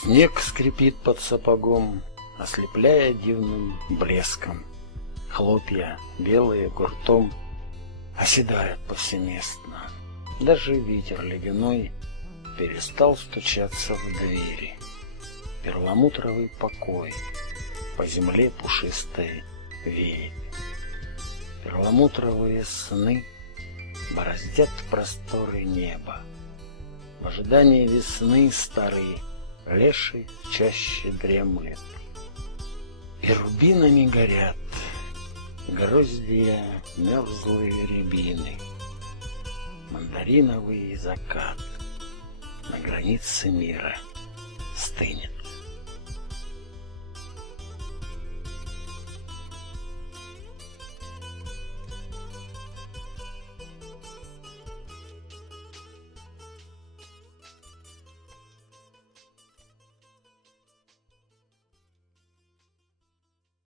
Снег скрипит под сапогом, ослепляя дивным блеском. Хлопья, белые гуртом, оседают повсеместно. Даже ветер ледяной перестал стучаться в двери. Перламутровый покой по земле пушистой веет. Перламутровые сны бороздят просторы неба. В ожидании весны старый леший чаще дремлет. И рубинами горят гроздья мерзлые рябины. Мандариновый закат на границе мира стынет.